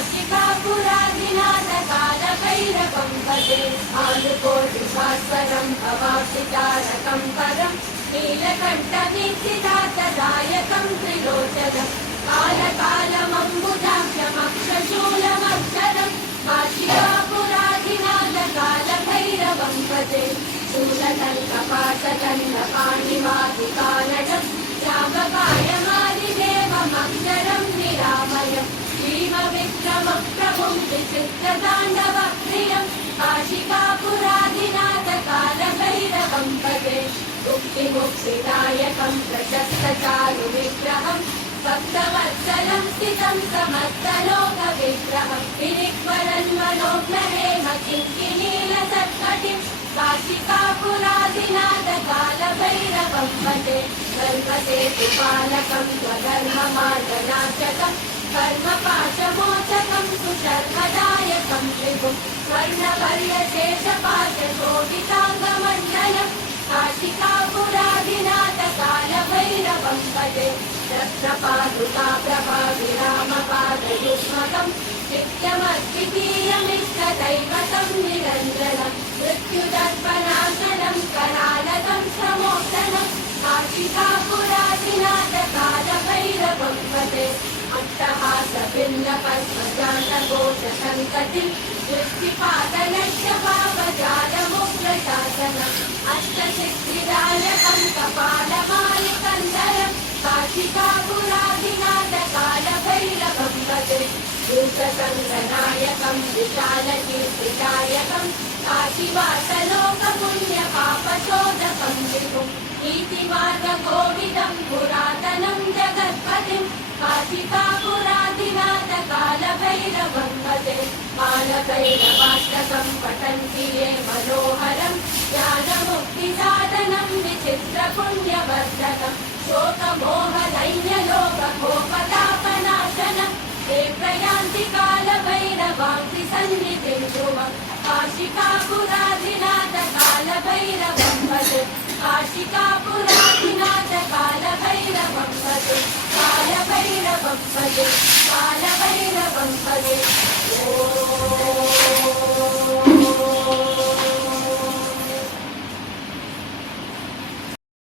काशिकापुराधिनाथकालभैरवं भजे आनुकोटिभास्वरं भवाब्धितारकं परं नीलकण्ठवीक्षितार्थदायकं त्रिलोचनं कालकालमम्बुजाक्षमक्षशूलमक्षरं काशिकापुराधिनाथकालभैरवं भजे शूलदण्डपाशदण्डपाणिमादिकानडं श्यामकायमादिदेवमक्षरं निरामयं भीमविक्रमं प्रभुं विचित्रताण्डवप्रियं काशिकापुराधिनाथकालभैरवं भजे मुक्तिमुक्तिदायकं प्रशस्तचारुविग्रहं भक्तवत्सलं स्थितं समस्तलोकविग्रहं गिरिवरन्मनोग्रहेम किङ्किणीलसत्कटिं काशिकापुराधिनाथकालभैरवं भजे धर्मसेतुपालकं स्वधर्ममार्गनाशकं कर्मपाशमोचकं सुशर्मदायकं त्रिभुं स्वर्णवर्यशेषपाशशोभिताङ्गमण्डलं काशिकापुराधिनाथकालभैरवं भजे रत्नपादुका प्रभाविरामपादयुष्मकं नित्यमद्वितीयमिष्टदैवतं निरञ्जनं मृत्युदर्पणाशनं करालकं समोक्तनं काशिकापुराधिनाथकालभैरवं भजे अट्टहासभिन्नपद्मजालकोशसङ्कटिं दृष्टिपातलक्ष्यभावजालमुग्रशासनम् अष्टसिद्धिदायकं कपालमालिकन्दरं काशिकापुराधिनाथकालभैरवं भजे भूतसङ्गनायकं विशालकीर्तिदायकं काशीवासलोकपुण्यपापशोधकं विभुं नीतिमार्गकोविदं पुरातनं जगत्पतिं काशिकापुराधिनाथकालभैरवं भजे बालभैरवाष्टकं पठन्ति ये मनोहरं ज्ञानमुक्तिसाधनं विचित्रपुण्यवर्धनं शोकमोहदैन्यलोककोपतापनाशनं ते प्रयान्ति कालभैरवाङ्घ्रि सन्निधिं ध्रुवं काशिकापुराधिनाथकालभैरवं भजे काशिकापुराधिनाथकालभैरवं भजे कालभैरवं भजे